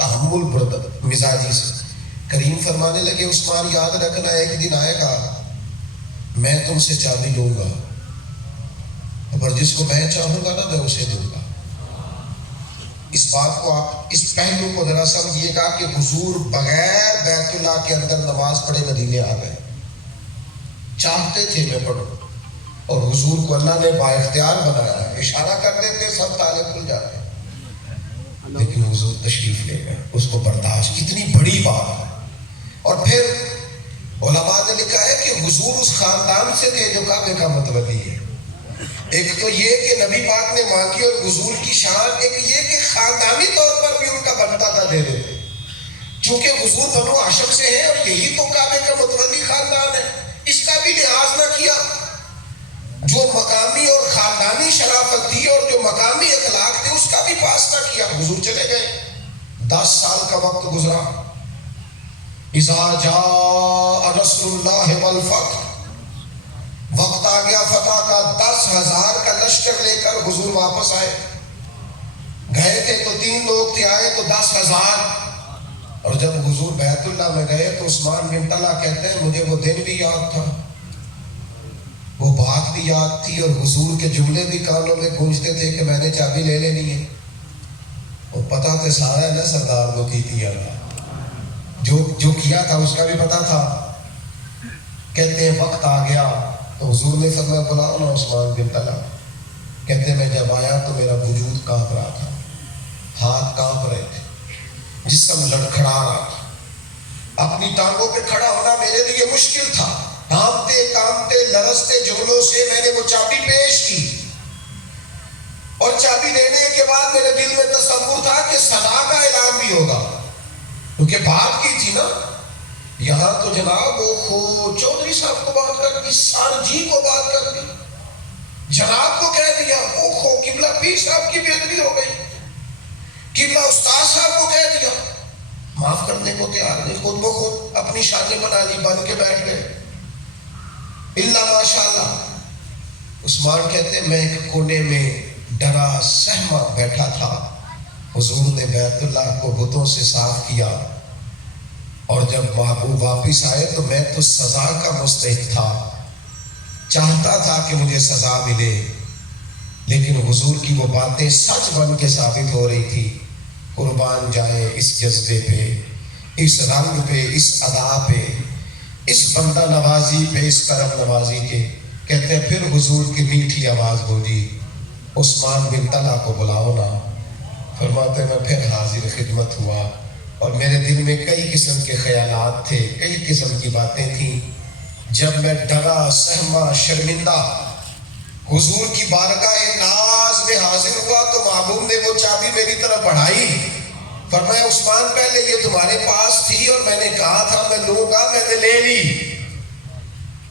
تحمل مزاجی سے. کریم فرمانے لگے عثمان یاد رکھنا ایک دن آئے گا میں تم سے چابی لوں گا اور جس کو میں چاہوں گا نا میں اسے دوں گا. اس بات کو آپ اس پہلو کو ذرا سمجھیے گا کہ حضور بغیر بیت اللہ کے اندر نماز پڑھے مدینے آ گئے. چاہتے تھے میں پڑھوں اور حضور کو اللہ نے با اختیار بنایا ہے. اشارہ کر دیتے سب تالے کھل جاتے لیکن حضور تشریف لے گئے. اس کو برداشت کتنی بڑی بات ہے. اور پھر علماء نے لکھا ہے کہ حضور اس خاندان سے تھے جو کعبے کا متولی ہے. ایک تو یہ کہ نبی پاک نے مانگی اور حضور کی شان، ایک یہ کہ خاندانی طور پر بھی ان کا بنتا تھا دے دیتے چونکہ حضور بنو ہاشم سے ہیں اور یہی تو کعبے کا متولی خاندان ہے. اس کا بھی لحاظ نہ کیا. جو مقامی اور خاندانی شرافت تھی اور جو مقامی اخلاق تھے اس کا بھی پاس نہ کیا. حضور چلے گئے. 10 سال کا وقت گزرا. اذا جاء نصر اللہ والفتح، وقت آ گیا فتح کا. 10,000 کا لشکر لے کر حضور واپس آئے. گئے تھے تو 3 لوگ تھے، آئے تو 10,000. اور جب حضور بیت اللہ میں گئے تو عثمان بن طلحہ کہتے ہیں مجھے وہ دن بھی یاد تھا، وہ بات بھی یاد تھی اور حضور کے جملے بھی کانوں میں گونجتے تھے کہ میں نے چابی لے لینی ہے. وہ پتا تو سارا ہے نا سردار کو کی تھی اللہ جو کیا تھا اس کا بھی پتا تھا. کہتے ہیں وقت آ گیا تو حضور نے فرمایا بلاؤ نا عثمان بن طلحہ. کہتے ہیں میں جب آیا تو میرا وجود کانپ رہا تھا، ہاتھ کانپ رہے تھے، جسم لڑکھڑا رہا تھا. اپنی ٹانگوں پہ کھڑا ہونا میرے لیے مشکل تھا. کانپتے کانپتے لرزتے جملوں سے میں نے وہ چابی پیش کی اور چابی دینے کے بعد میرے دل میں تصور تھا کہ سزا کا اعلان بھی ہوگا کیونکہ بات کی تھی نا. یہاں تو جناب وہ چودھری صاحب کو بات کر دی، سار جی کو بات کر دی، جناب کو کہہ دیا، قبلہ پیر صاحب کی بےدبی ہو گئی، قبلہ استاد صاحب کو کہہ دیا. معاف کرنے کو تیار نہیں، خود بخود اپنی شانیں بنا لی، بن کے بیٹھ گئے. اللہ ماشاءاللہ. عثمان کہتے ہیں میں ایک کونے میں ڈرا سہما بیٹھا تھا. حضور نے بیت اللہ کو بتوں سے صاف کیا اور جب محبوب واپس آئے تو میں تو سزا کا مستحق تھا، چاہتا تھا کہ مجھے سزا ملے لیکن حضور کی وہ باتیں سچ بن کے ثابت ہو رہی تھی. قربان جائے اس جذبے پہ، اس رنگ پہ، اس ادا پہ، اس بندہ نوازی پہ، اس کرم نوازی کے. کہتے ہیں پھر حضور کی میٹھی آواز گونجی عثمان بن طلحہ کو بلاؤ نا. فرماتے میں پھر حاضر خدمت ہوا اور میرے دل میں کئی قسم کے خیالات تھے، کئی قسم کی باتیں تھیں. جب میں ڈرا سہما شرمندہ حضور کی بارگاہ ناز میں حاضر ہوا تو محبوب نے وہ چابی میری طرف بڑھائی. فرمایا عثمان پہلے یہ تمہارے پاس تھی اور میں نے کہا تھا میں لوں گا، میں نے لے لی.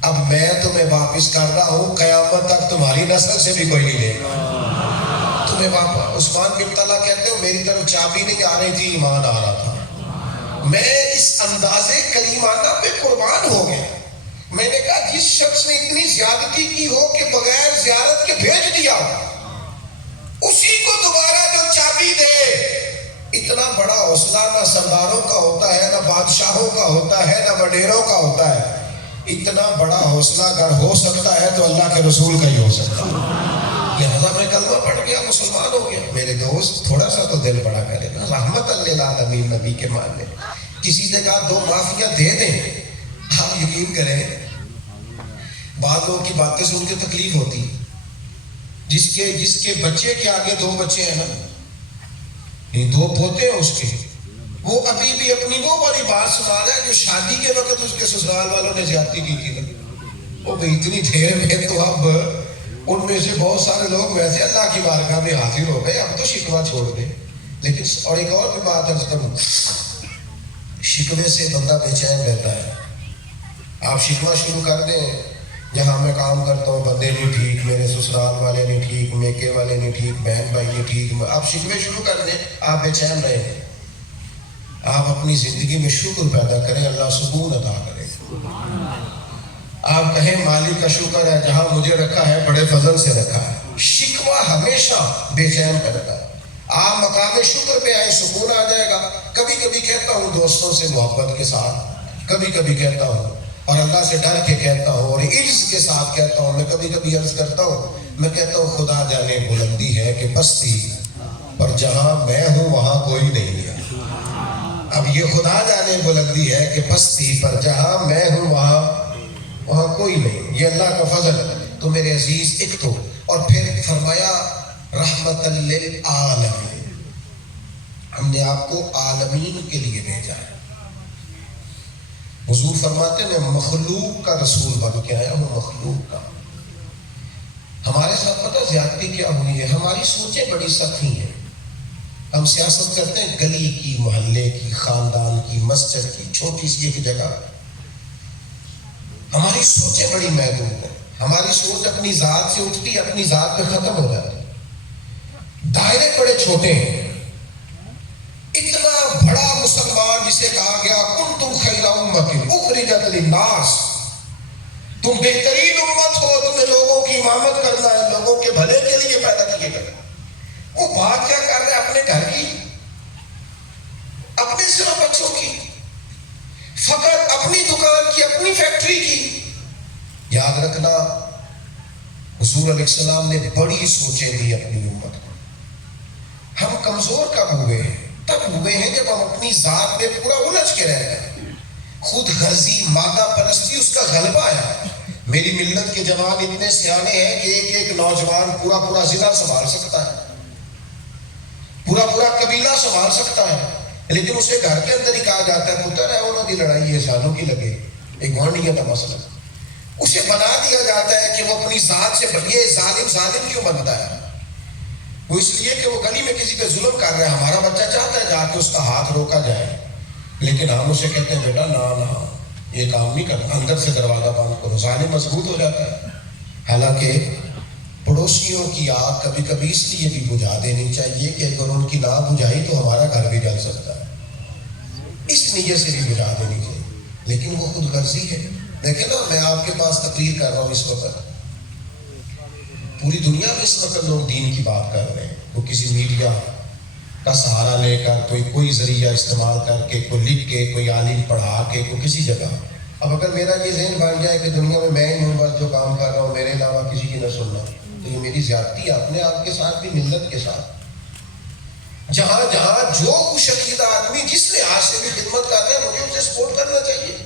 اب میں تمہیں واپس کر رہا ہوں، قیامت تک تمہاری نسل سے بھی کوئی نہیں لے گا تمہیں واپس. عثمان بن طلحہ کہتے ہو میری طرف چابی نہیں آ رہی تھی، ایمان آ رہا تھا. میں اس اندازے کریمانہ پہ قربان ہو گیا. میں نے کہا جس شخص نے اتنی زیادتی کی ہو کہ بغیر زیارت کے بھیج دیا، اسی کو دوبارہ جو چابی دے. اتنا بڑا حوصلہ نہ سرداروں کا ہوتا ہے، نہ بادشاہوں کا ہوتا ہے، نہ وڈیروں کا ہوتا ہے. اتنا بڑا حوصلہ اگر ہو سکتا ہے تو اللہ کے رسول کا ہی ہو سکتا ہے. لہذا میں کلمہ پڑھ گیا، مسلمان ہو گیا. میرے دوست تھوڑا سا تو دل بڑا کرے نا. رحمت للعالمین نبی کے ماننے. کسی نے کہا 2 معافیاں دے دیں. آپ یقین کریں بعض لوگوں کی باتیں سن کے تکلیف ہوتی. جس کے بچے کے آگے 2 بچے ہیں نا، یہ 2 پوتے ہیں اس کے، وہ ابھی بھی اپنی وہ والی بات سنا رہا ہے جو شادی کے وقت اس کے سسرال والوں نے زیادتی کی تھی. وہ اتنی دیر میں تو اب ان میں سے بہت سارے لوگ ویسے اللہ کی بارگاہ میں حاضر ہو گئے، اب تو شکوہ چھوڑ دیں. لیکن اور ایک اور بھی بات عرض کروں، شکوے سے بندہ بے چین رہتا ہے. آپ شکوہ شروع کر دیں جہاں میں کام کرتا ہوں بندے نہیں ٹھیک، میرے سسرال والے نہیں ٹھیک، میکے والے نہیں ٹھیک، بہن بھائی نہیں ٹھیک. آپ شکوے شروع کر دیں، آپ بے چین رہیں. آپ اپنی زندگی میں شکر پیدا کریں، اللہ سکون عطا کرے. آپ کہیں مالک کا شکر ہے جہاں مجھے رکھا ہے بڑے فضل سے رکھا ہے. شکوہ ہمیشہ بے چین کرتا ہے. آپ مقام شکر پہ آئے، سکون آ جائے گا. کبھی کبھی کہتا ہوں دوستوں سے محبت کے ساتھ، کبھی کبھی کہتا ہوں، اور اللہ سے ڈر کے کہتا ہوں، اور عرض کے ساتھ کہتا ہوں. میں کبھی کبھی عرض کرتا ہوں، میں کہتا ہوں خدا جانے بلندی ہے کہ پستی، پر جہاں میں ہوں وہاں کوئی نہیں ہے. اب یہ خدا جانے بلندی ہے کہ پستی، پر جہاں میں ہوں وہاں کوئی نہیں. یہ اللہ کا فضل ہے. تو میرے عزیز ایک تو، اور پھر فرمایا رحمت للعالمین، ہم نے آپ کو عالمین کے لیے بھیجا ہے. حضور فرماتے ہیں میں مخلوق کا رسول بن کے آیا ہوں، مخلوق کا. ہمارے ساتھ پتہ زیادتی کیا ہوئی ہے؟ ہماری سوچیں بڑی سخت ہیں. ہم سیاست کرتے ہیں گلی کی، محلے کی، خاندان کی، مسجد کی، چھوٹی سی ایک جگہ. ہماری سوچیں بڑی محدود ہیں. ہماری سوچ اپنی ذات سے اٹھتی ہے، اپنی ذات پہ ختم ہو جاتی ہے. دائرے بڑے چھوٹے ہیں. اتنا بڑا مسلمان جسے کہا گیا کنتم خیر امت اخرجت للناس، تم بہترین امت ہو، تمہیں لوگوں کی امامت کرنا ہے، لوگوں کے بھلے کے لیے پیدا کیے گئے. وہ بات کیا کر رہے ہیں؟ اپنے گھر کی، اپنے صرف بچوں کی، فقط اپنی دکان کی، اپنی فیکٹری کی. یاد رکھنا حضور علیہ السلام نے بڑی سوچیں دی اپنی امت کو. ہم کمزور کب ہوئے ہیں؟ تب ہوئے ہیں جب ہم اپنی ذات میں پورا الجھ کے رہ گئے. خود غرضی، مادہ پرستی اس کا غلبہ ہے. میری ملت کے جوان اتنے سیانے ہیں کہ ایک ایک نوجوان پورا ضلع سنبھال سکتا ہے، پورا قبیلہ سنبھال سکتا ہے. لیکن اسے گھر کے اندر ہی کہا جاتا ہے پتر ہے انہوں کی لڑائی ہے سالوں کی لگے، ایک گوانڈیاں کا مسئلہ. اسے بنا دیا جاتا ہے کہ وہ اپنی ذات سے بڑھے. ظالم کیوں بنتا ہے؟ وہ اس لیے کہ وہ گلی میں کسی پہ ظلم کر رہا ہے. ہمارا بچہ چاہتا ہے جا کے اس کا ہاتھ روکا جائے، لیکن ہم اسے کہتے ہیں بیٹا نہ یہ کام نہیں کرنا، اندر سے دروازہ بند کرو. ظالم مضبوط ہو جاتا ہے. حالانکہ پڑوسیوں کی آگ کبھی کبھی اس لیے بھی بجھا دینی چاہیے کہ اگر ان کی نہ بجھائی تو ہمارا گھر بھی جل سکتا ہے، اس نیت سے بھی بجھا دینی چاہیے. لیکن وہ خود غرضی ہے. دیکھیں نا، میں آپ کے پاس تقریر کر رہا ہوں اس وقت، پوری دنیا میں اس وقت لوگ دین کی بات کر رہے ہیں. وہ کسی میڈیا کا سہارا لے کر، کوئی ذریعہ استعمال کر کے، کوئی لکھ کے، کوئی عالم پڑھا کے، کوئی کسی جگہ. اب اگر میرا یہ ذہن بن جائے کہ دنیا میں ہی ہوں بس جو کام کر رہا ہوں، میرے علاوہ کسی کی نہ سننا، تو یہ میری زیادتی ہے اپنے آپ کے ساتھ بھی، ملت کے ساتھ. جہاں جو کچھ عقیدہ آدمی جس لحاظ سے بھی خدمت کر رہے ہیں، مجھے اسے سپورٹ کرنا چاہیے.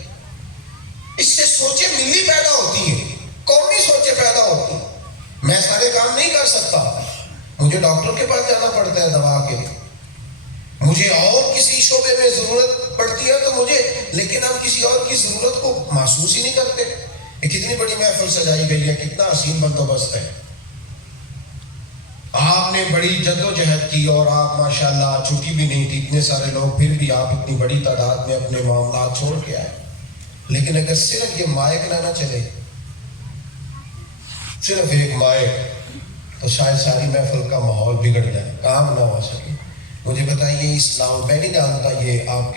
اس سے سوچیں ملی پیدا ہوتی ہیں، قومی سوچیں پیدا ہوتی ہیں. میں سارے کام نہیں کر سکتا، مجھے ڈاکٹر کے پاس جانا پڑتا ہے دوا کے لیے، مجھے اور کسی شعبے میں ضرورت پڑتی ہے تو مجھے، لیکن ہم کسی اور کی ضرورت کو محسوس ہی نہیں کرتے. کتنی بڑی محفل سجائی گئی ہے، کتنا حسین بندوبست ہے. آپ نے بڑی جدوجہد کی اور آپ ماشاءاللہ چھٹی بھی نہیں تھی، اتنے سارے لوگ، پھر بھی آپ اتنی بڑی تعداد میں اپنے معاملات چھوڑ کے آئے. لیکن اگر صرف یہ مائک نہ چلے، صرف ایک مائک، تو شاید ساری محفل کا ماحول بگڑ جائے، کام نہ ہو سکے. مجھے بتائیے اسلام، میں نہیں جانتا یہ آپ